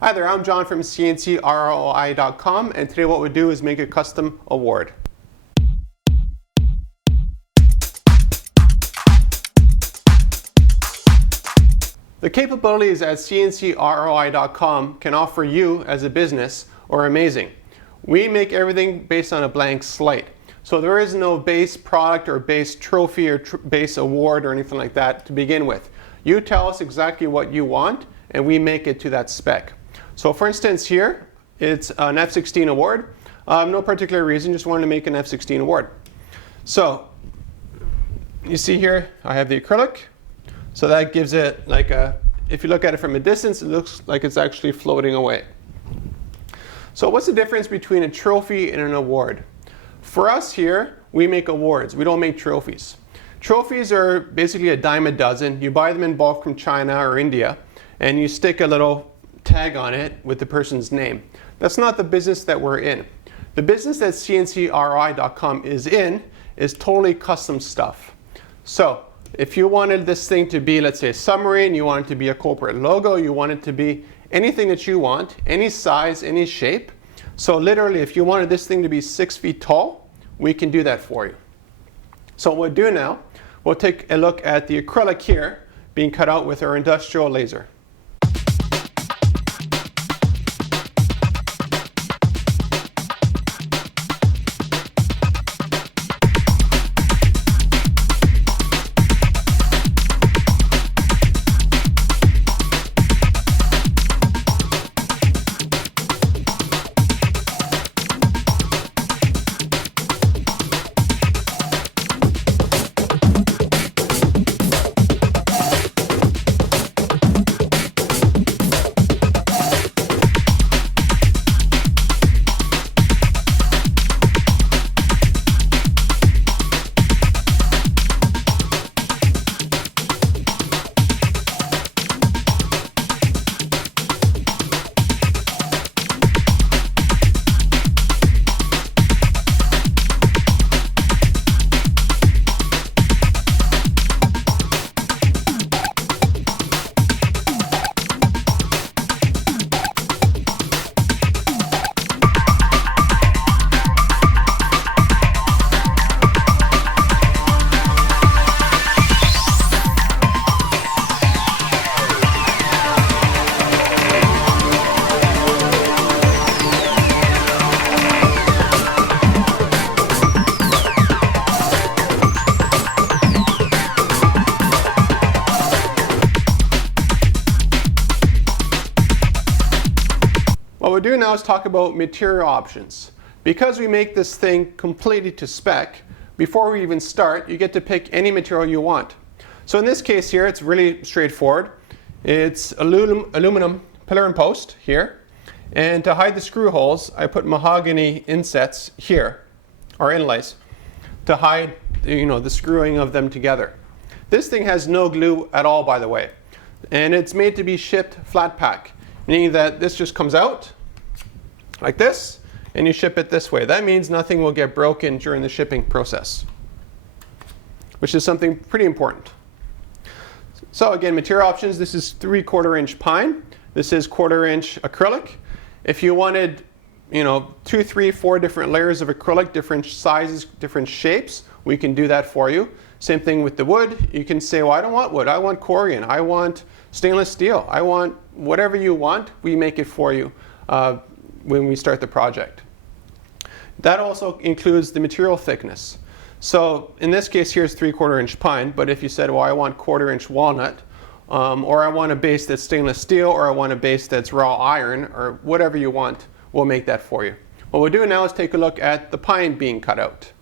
Hi there, I'm John from CNCKing.com, and today what we do is make a custom award. The capabilities at CNCKing.com can offer you as a business are amazing. We make everything based on a blank slate. So there is no base product or base trophy or base award or anything like that to begin with. You tell us exactly what you want and we make it to that spec. So for instance here, it's an F16 award. No particular reason, just wanted to make an F16 award. So you see here, I have the acrylic. So that gives it like if you look at it from a distance, it looks like it's actually floating away. So what's the difference between a trophy and an award? For us here, we make awards. We don't make trophies. Trophies are basically a dime a dozen. You buy them in bulk from China or India, and you stick a little tag on it with the person's name. That's not the business that we're in. The business that CNCKing.com is in is totally custom stuff. So if you wanted this thing to be, let's say, a submarine, you want it to be a corporate logo, you want it to be anything that you want, any size, any shape. So literally, if you wanted this thing to be 6 feet tall, we can do that for you. So what we'll do now, we'll take a look at the acrylic here being cut out with our industrial laser. What we'll do now is talk about material options. Because we make this thing completely to spec, before we even start, you get to pick any material you want. So in this case here, it's really straightforward. It's aluminum pillar and post here. And to hide the screw holes, I put mahogany insets here, or inlays, to hide the screwing of them together. This thing has no glue at all, by the way. And it's made to be shipped flat pack, meaning that this just comes out like this, and you ship it this way. That means nothing will get broken during the shipping process, which is something pretty important. So again, material options, this is 3/4 inch pine. This is 1/4 inch acrylic. If you wanted, 2, 3, 4 different layers of acrylic, different sizes, different shapes, we can do that for you. Same thing with the wood. You can say, well, I don't want wood. I want Corian. I want stainless steel. I want whatever you want. We make it for you when we start the project. That also includes the material thickness. So in this case here is 3/4 inch pine, but if you said, well, I want 1/4 inch walnut, or I want a base that's stainless steel, or I want a base that's raw iron, or whatever you want, we'll make that for you. What we'll do now is take a look at the pine being cut out.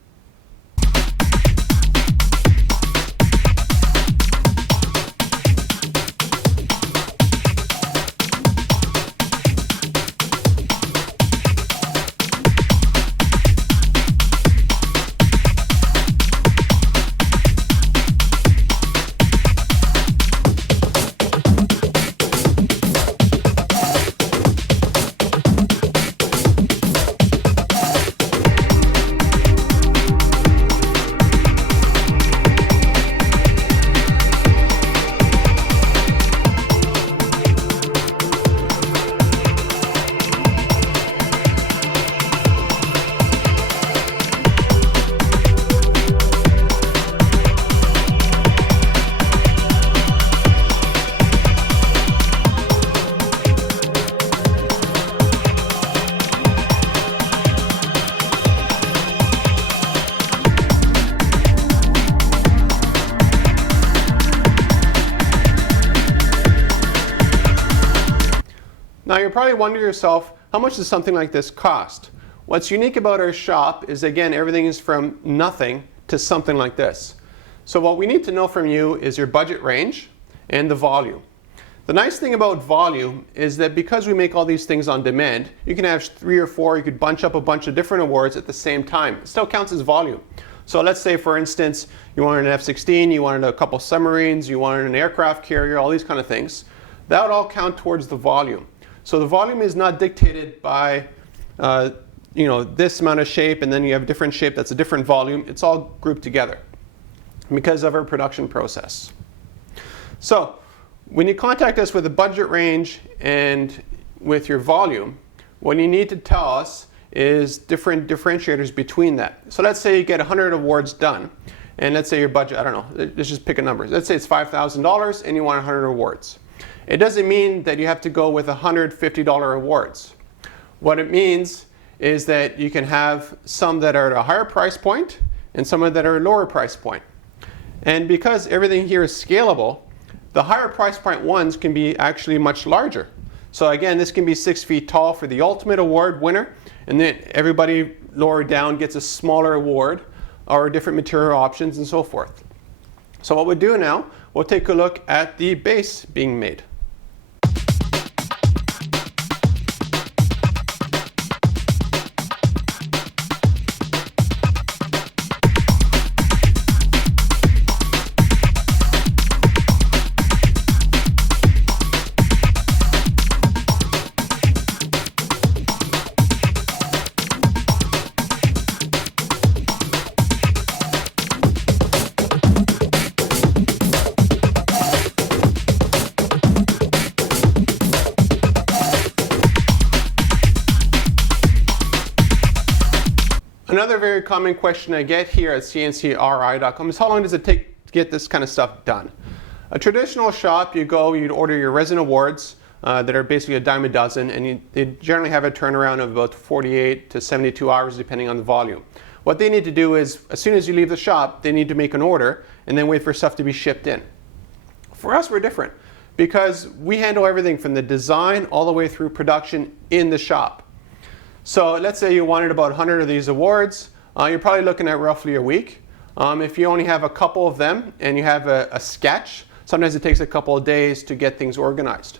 Now you're probably wondering to yourself, how much does something like this cost? What's unique about our shop is, again, everything is from nothing to something like this. So what we need to know from you is your budget range and the volume. The nice thing about volume is that because we make all these things on demand, you can have 3 or 4, you could bunch up a bunch of different awards at the same time. It still counts as volume. So let's say, for instance, you wanted an F16, you wanted a couple submarines, you wanted an aircraft carrier, all these kind of things. That would all count towards the volume. So the volume is not dictated by this amount of shape, and then you have a different shape that's a different volume. It's all grouped together because of our production process. So when you contact us with a budget range and with your volume, what you need to tell us is different differentiators between that. So let's say you get 100 awards done, and let's say your budget, I don't know, let's just pick a number. Let's say it's $5,000 and you want 100 awards. It doesn't mean that you have to go with $150 awards. What it means is that you can have some that are at a higher price point and some that are a lower price point. And because everything here is scalable, the higher price point ones can be actually much larger. So again, this can be 6 feet tall for the ultimate award winner, and then everybody lower down gets a smaller award or different material options and so forth. So what we'll do now, we'll take a look at the base being made. Another very common question I get here at CNCKing.com is, how long does it take to get this kind of stuff done? A traditional shop, you'd order your resin awards that are basically a dime a dozen, and they generally have a turnaround of about 48 to 72 hours depending on the volume. What they need to do is, as soon as you leave the shop, they need to make an order and then wait for stuff to be shipped in. For us, we're different because we handle everything from the design all the way through production in the shop. So let's say you wanted about 100 of these awards, you're probably looking at roughly a week. If you only have a couple of them and you have a sketch, sometimes it takes a couple of days to get things organized.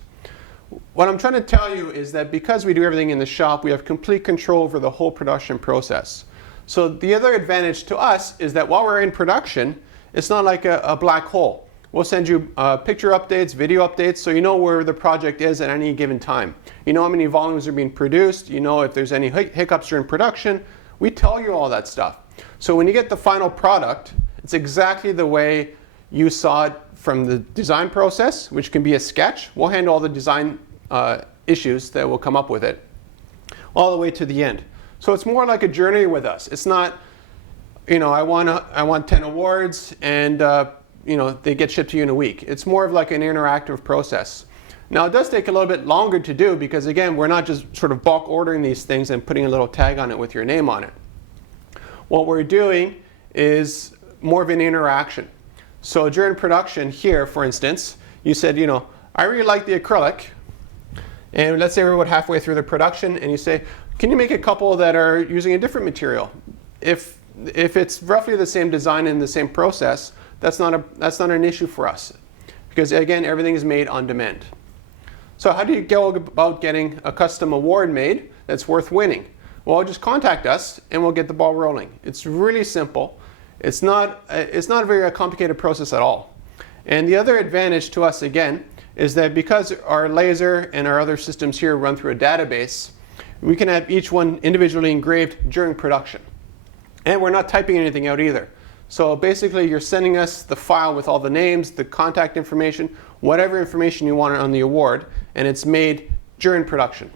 What I'm trying to tell you is that because we do everything in the shop, we have complete control over the whole production process. So the other advantage to us is that while we're in production, it's not like a black hole. We'll send you picture updates, video updates, so you know where the project is at any given time. You know how many volumes are being produced, you know if there's any hiccups during production. We tell you all that stuff. So when you get the final product, it's exactly the way you saw it from the design process, which can be a sketch. We'll handle all the design issues that will come up with it, all the way to the end. So it's more like a journey with us. It's not, I want 10 awards and they get shipped to you in a week. It's more of like an interactive process. Now it does take a little bit longer to do because, again, we're not just sort of bulk ordering these things and putting a little tag on it with your name on it. What we're doing is more of an interaction. So during production here, for instance, you said, I really like the acrylic, and let's say we're about halfway through the production and you say, can you make a couple that are using a different material? If it's roughly the same design and the same process, that's not an issue for us, because again, everything is made on demand. So how do you go about getting a custom award made that's worth winning? Well, just contact us and we'll get the ball rolling. It's really simple. It's not a very complicated process at all. And the other advantage to us, again, is that because our laser and our other systems here run through a database, we can have each one individually engraved during production. And we're not typing anything out either. So basically, you're sending us the file with all the names, the contact information, whatever information you want on the award, and it's made during production.